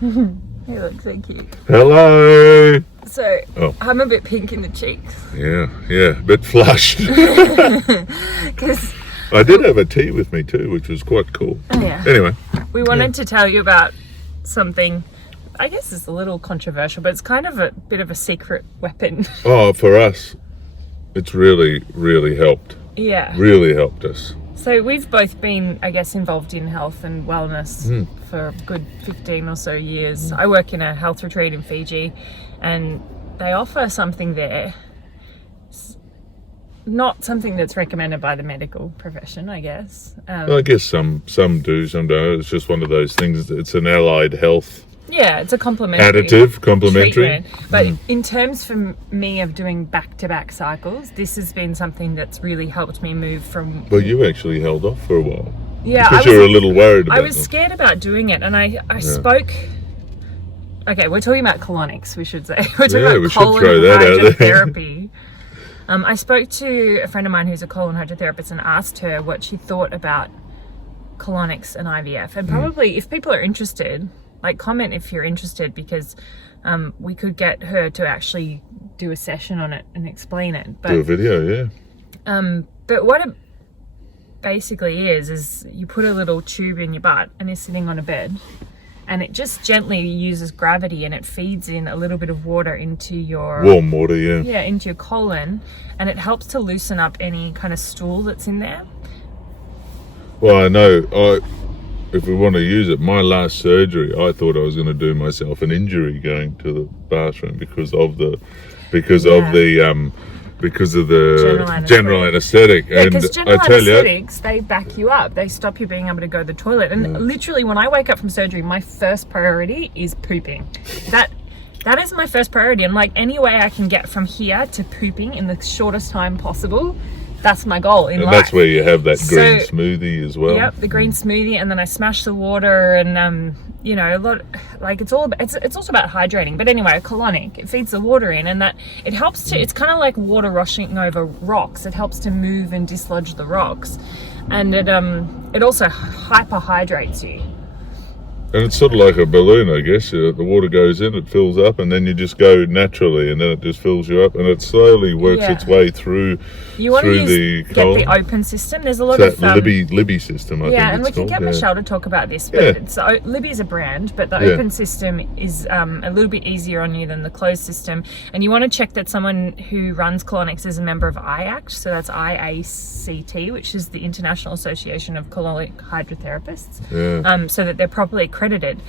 You look so cute. Hello. So, I'm a bit pink in the cheeks. Yeah, a bit flushed. Because I did have a tea with me too, which was quite cool. Yeah. Anyway. We wanted to tell you about something, I guess it's a little controversial, but it's kind of a bit of a secret weapon. Oh, for us, it's really, really helped. Yeah. Really helped us. So we've both been, I guess, involved in health and wellness for a good 15 or so years. I work in a health retreat in Fiji, and they offer something there. It's not something that's recommended by the medical profession, I guess. I guess some do, some don't. It's just one of those things. It's an allied health. Yeah, it's a complementary treatment. But in terms for me of doing back-to-back cycles, this has been something that's really helped me move from... Well, you actually held off for a while. Yeah, because you were a little worried about it. I was scared about doing it, and I spoke... Okay, we're talking about colonics, we should say. We're talking about colon hydrotherapy. I spoke to a friend of mine who's a colon hydrotherapist and asked her what she thought about colonics and IVF. And probably, if people are interested... Like, comment if you're interested, because we could get her to actually do a session on it and explain it. But, do a video, yeah. But what it basically is you put a little tube in your butt and you're sitting on a bed, and it just gently uses gravity and it feeds in a little bit of water into your... Warm water, yeah. Yeah, into your colon, and it helps to loosen up any kind of stool that's in there. Well, I know... If we want to use it, my last surgery, I thought I was going to do myself an injury going to the bathroom because of the general anesthetic. Yeah, because general anesthetics, they back you up. They stop you being able to go to the toilet. And literally, when I wake up from surgery, my first priority is pooping. That is my first priority. And like, any way I can get from here to pooping in the shortest time possible, that's my goal in life. And that's where you have that green smoothie as well. Yep, the green smoothie, and then I smash the water, and you know, a lot. Like, it's also about hydrating. But anyway, a colonic, it feeds the water in, and that it helps to. It's kind of like water rushing over rocks. It helps to move and dislodge the rocks, and it also hyperhydrates you. And it's sort of like a balloon, I guess. The water goes in, it fills up, and then you just go naturally, and then it just fills you up, and it slowly works its way through. You want to get the open system. There's a lot of Libby system. I think and we can get Michelle to talk about this. But Libby is a brand, but the open system is a little bit easier on you than the closed system. And you want to check that someone who runs colonics is a member of IACT, so that's IACT, which is the International Association of Colonic Hydrotherapists. Yeah. So that they're properly accredited.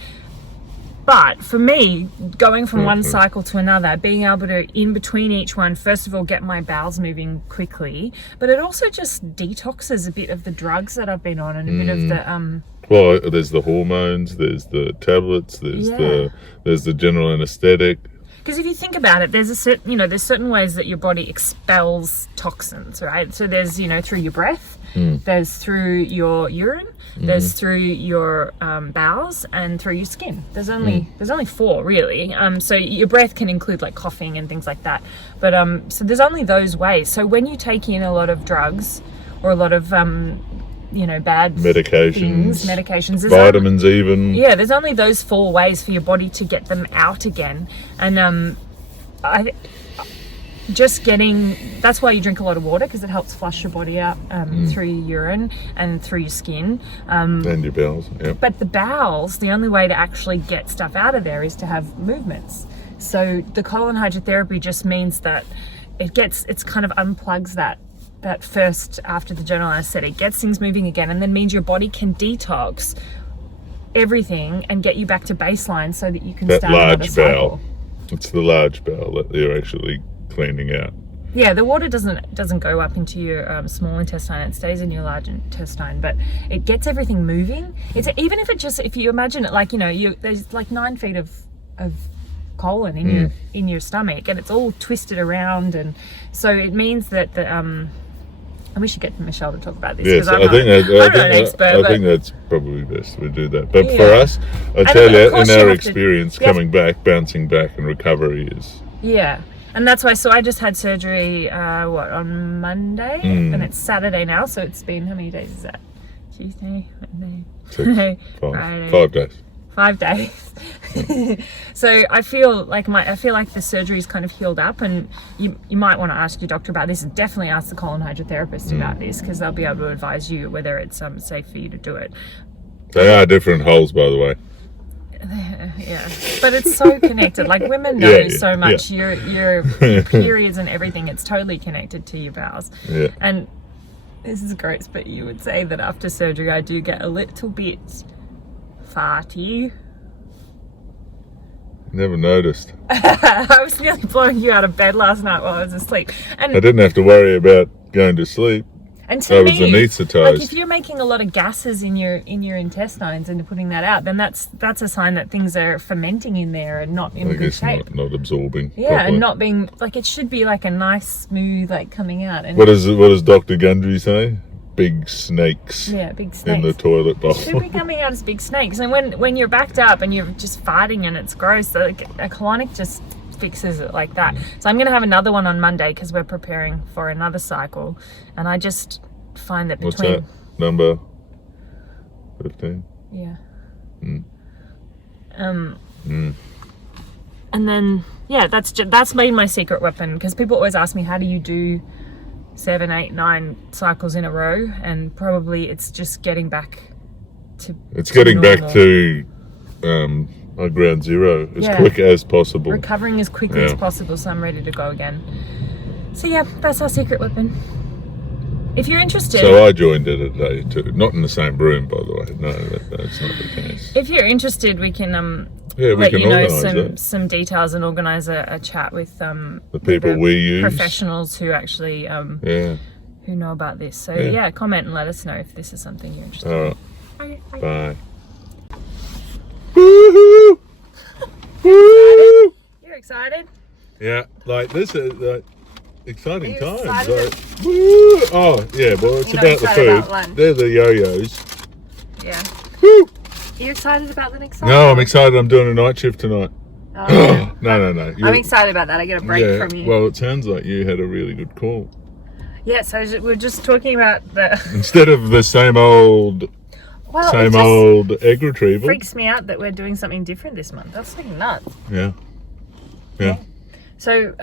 But for me, going from one cycle to another, being able to, in between each one, first of all, get my bowels moving quickly, but it also just detoxes a bit of the drugs that I've been on, and a bit of the... Well, there's the hormones, there's the tablets, there's the general anesthetic. Because if you think about it, there's there's certain ways that your body expels toxins, right? So there's, through your breath, there's through your urine, there's through your bowels, and through your skin. There's only 4 really. So your breath can include like coughing and things like that. But so there's only those ways. So when you take in a lot of drugs or a lot of bad medications, vitamins even. Yeah, there's only those 4 ways for your body to get them out again. And that's why you drink a lot of water, because it helps flush your body out through your urine and through your skin. And your bowels, But the bowels, the only way to actually get stuff out of there is to have movements. So the colon hydrotherapy just means that it kind of unplugs that first after the general anesthetic, gets things moving again, and then means your body can detox everything and get you back to baseline so that you can start another cycle. It's the large bowel that you're actually cleaning out. Yeah, the water doesn't go up into your small intestine; it stays in your large intestine. But it gets everything moving. It's even if you imagine it like there's like 9 feet of colon in your stomach, and it's all twisted around, and so it means that and we should get Michelle to talk about this. Yes, I think that's probably best we do that. But for us, I tell you, in our experience, bouncing back and recovery is... Yeah, and that's why, so I just had surgery, on Monday, and it's Saturday now, so it's been, how many days is that? Tuesday, Monday, 6, 5 days. 5 days. So I feel like the surgery's kind of healed up, and you might want to ask your doctor about this, and definitely ask the colon hydrotherapist about this, because they'll be able to advise you whether it's safe for you to do it. They are different holes, by the way. Yeah, but it's so connected. Like, women know so much. Your periods and everything, it's totally connected to your bowels. Yeah. And this is gross, but you would say that after surgery I do get a little bit farty. Never noticed. I was nearly blowing you out of bed last night while I was asleep. And I didn't have to worry about going to sleep. And to I me, was anaesthetized. like, if you're making a lot of gases in your intestines and putting that out, then that's a sign that things are fermenting in there and not in good shape. Not absorbing. Yeah, properly. and not being like, it should be like a nice, smooth, like, coming out. And What does Dr. Gundry say? Big snakes. Yeah, big snakes in the toilet bowl. It should be coming out as big snakes. And when you're backed up and you're just farting and it's gross, like, a colonic just fixes it like that. So I'm going to have another one on Monday because we're preparing for another cycle, and I just find that between... What's that? Number 15? Yeah. And then, yeah, that's been my secret weapon, because people always ask me, how do you do 7, 8, 9 cycles in a row? And probably it's just getting back to getting normal. back to ground zero as quick as possible. Recovering as quickly as possible, so I'm ready to go again. So yeah, that's our secret weapon. If you're interested... So I joined it today too. Not in the same room, by the way. No, that's not the case. If you're interested, we can let you know some details and organise a chat with the people we use, professionals who actually who know about this. So yeah, comment and let us know if this is something you're interested in. All right. Bye. Woohoo! Woo! You're excited? Yeah, like this is like exciting times. Like, woo! Oh yeah, well it's about the food. They're the yo-yos. Yeah. Woo! Are you excited about the next cycle? No, I'm excited. I'm doing a night shift tonight. Oh, yeah. No. I'm excited about that. I get a break from you. Well, it sounds like you had a really good call. Yeah, so we're just talking about the... Instead of the same old egg retrieval. Freaks me out that we're doing something different this month. That's like nuts. Yeah. So,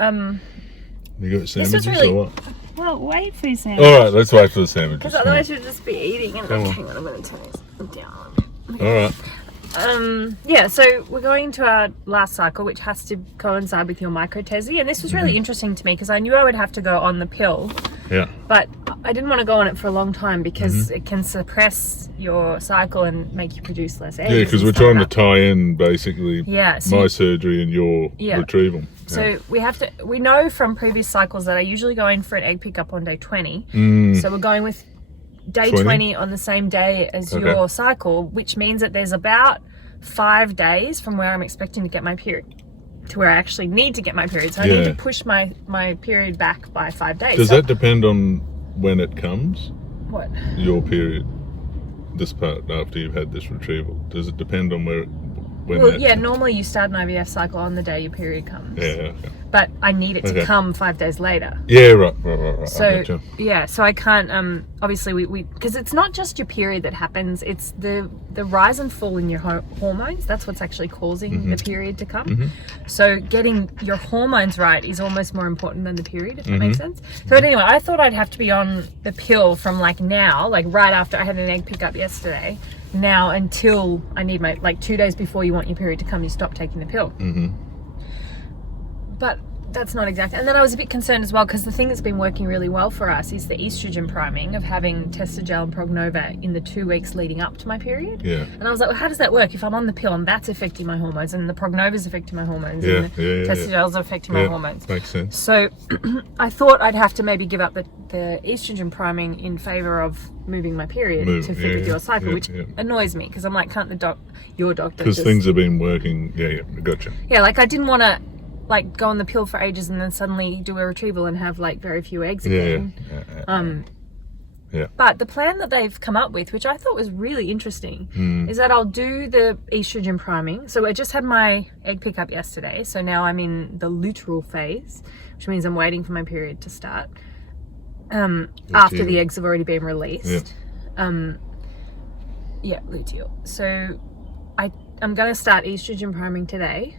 you got sandwiches really, or what? Well, wait for your sandwich. All right, let's wait for the sandwiches. Because otherwise you'll just be eating. And hang on, I'm going to turn this down. All right. Yeah, so we're going to our last cycle, which has to coincide with your MicroTESE, and this was really interesting to me because I knew I would have to go on the pill. Yeah. But I didn't want to go on it for a long time because it can suppress your cycle and make you produce less eggs. Yeah, because we're trying to tie in basically so my surgery and your retrieval. So we know from previous cycles that I usually go in for an egg pickup on day 20. So we're going with day 20 on the same day as your cycle, which means that there's about 5 days from where I'm expecting to get my period to where I actually need to get my period. So I need to push my period back by 5 days. Does that depend on when it comes? What? Your period, this part after you've had this retrieval. Does it depend on when normally you start an IVF cycle on the day your period comes. Yeah. But I need it to come 5 days later. Yeah, right. So so I can't obviously we because it's not just your period that happens, it's the rise and fall in your hormones. That's what's actually causing the period to come. So getting your hormones right is almost more important than the period, if that makes sense. So anyway, I thought I'd have to be on the pill from like now, like right after I had an egg pickup yesterday, now until I need my, like 2 days before you want your period to come, you stop taking the pill. But that's not exactly. And then I was a bit concerned as well because the thing that's been working really well for us is the estrogen priming of having Testogel and Prognova in the 2 weeks leading up to my period. Yeah. And I was like, well, how does that work if I'm on the pill and that's affecting my hormones and the Prognova's affecting my hormones and the Testogel's affecting my hormones? Makes sense. So I thought I'd have to maybe give up the estrogen priming in favor of moving my period to fit with your cycle, which annoys me because I'm like, can't your doctor? Because things have been working. Yeah, gotcha. Yeah, like I didn't want to like go on the pill for ages and then suddenly do a retrieval and have like very few eggs again. But the plan that they've come up with, which I thought was really interesting, is that I'll do the estrogen priming. So I just had my egg pickup yesterday, so now I'm in the luteal phase, which means I'm waiting for my period to start after the eggs have already been released. Luteal. So I gonna start estrogen priming today.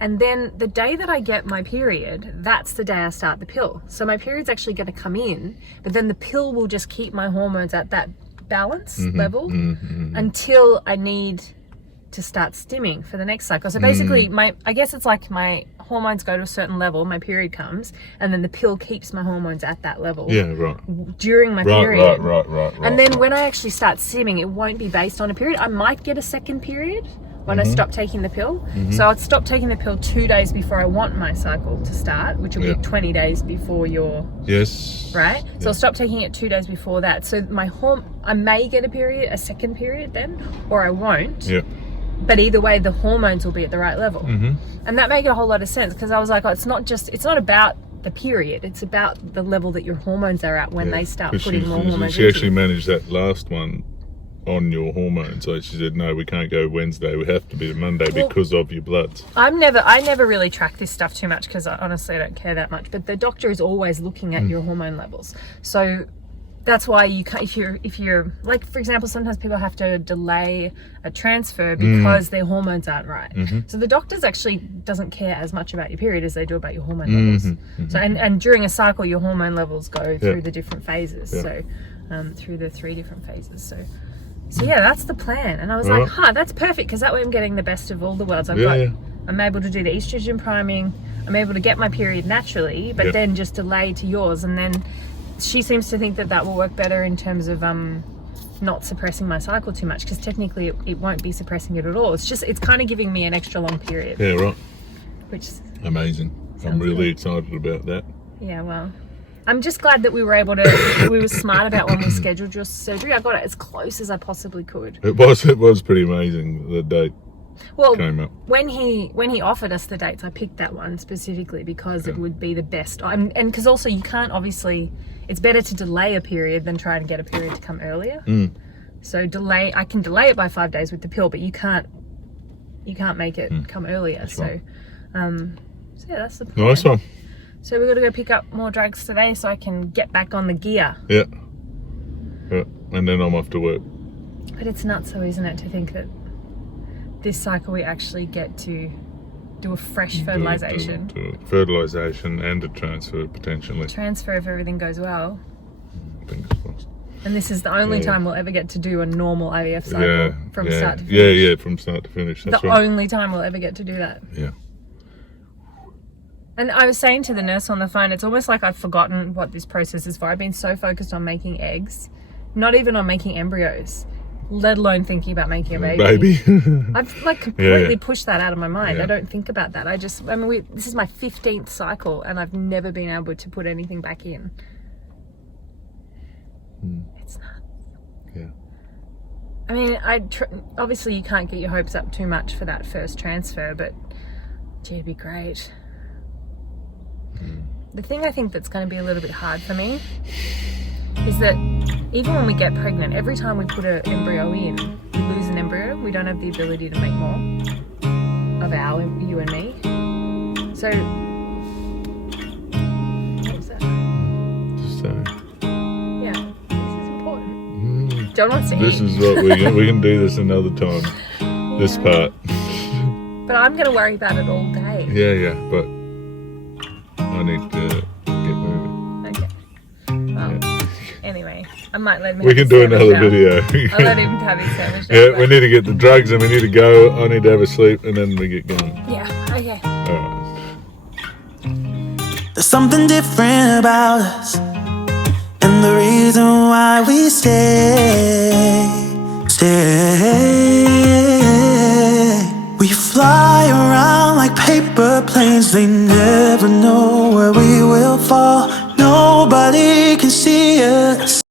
And then the day that I get my period, that's the day I start the pill. So my period's actually going to come in, but then the pill will just keep my hormones at that balance level until I need to start stimming for the next cycle. So basically, I guess it's like my hormones go to a certain level, my period comes, and then the pill keeps my hormones at that level. Yeah, right. During my period. Right. And then when I actually start stimming, it won't be based on a period. I might get a second period when I stop taking the pill. So I'll stop taking the pill 2 days before I want my cycle to start, which will be 20 days before your... Yes. Right? So I'll stop taking it 2 days before that. So I may get a second period then, or I won't. Yeah. But either way, the hormones will be at the right level. And that made a whole lot of sense, because I was like, oh, it's not about the period. It's about the level that your hormones are at when they start putting more hormones She actually managed that last one on your hormones. So she said, no, we can't go Wednesday, we have to be Monday because of your bloods. I never really track this stuff too much, because honestly I don't care that much, but the doctor is always looking at your hormone levels. So that's why you can't, if you're like, for example, sometimes people have to delay a transfer because their hormones aren't right. So the doctors actually doesn't care as much about your period as they do about your hormone levels. So and during a cycle, your hormone levels go through the different phases. So through the 3 different phases. So yeah, that's the plan. And I was like, that's perfect, because that way I'm getting the best of all the worlds. I'm able to do the estrogen priming, I'm able to get my period naturally, but then just delay to yours. And then she seems to think that will work better in terms of not suppressing my cycle too much, because technically it won't be suppressing it at all. It's kind of giving me an extra long period. Yeah, right. Which amazing. I'm really excited about that. Yeah, well, I'm just glad that we were smart about when we scheduled your surgery. I got it as close as I possibly could. It was pretty amazing, the date came up. When he offered us the dates, I picked that one specifically because it would be the best. And because also you can't, obviously, it's better to delay a period than try and get a period to come earlier. So I can delay it by 5 days with the pill, but you can't make it come earlier. That's so right. Yeah, that's the plan. Nice one. So we're going to go pick up more drugs today so I can get back on the gear. Yeah. And then I'm off to work. But it's nuts though, isn't it, to think that this cycle we actually get to do a fresh fertilization. Do fertilization and a transfer, potentially. Transfer if everything goes well. Fingers crossed. And this is the only time we'll ever get to do a normal IVF cycle from start to finish. Yeah, from start to finish. That's the only time we'll ever get to do that. Yeah. And I was saying to the nurse on the phone, it's almost like I've forgotten what this process is for. I've been so focused on making eggs, not even on making embryos, let alone thinking about making a baby. I've like completely pushed that out of my mind. I don't think about that. This is my 15th cycle and I've never been able to put anything back in. It's nuts. Yeah. I mean, obviously you can't get your hopes up too much for that first transfer, but gee, it'd be great. The thing I think that's going to be a little bit hard for me is that even when we get pregnant, every time we put an embryo in, we lose an embryo. We don't have the ability to make more of you and me. So, what was that? Just saying. Yeah, this is important. Jon wants to This is what we can do this another time. This part. But I'm going to worry about it all day. Yeah, but I need to get moving. Okay. Well, anyway, I might let him. We can do another video. I'll let him have his sandwich. Yeah, we need to get the drugs and we need to go. I need to have a sleep and then we get going. Yeah, okay. Alright. There's something different about us, and the reason why we stay. We fly around like paper planes, they never know where we will fall. Nobody can see us.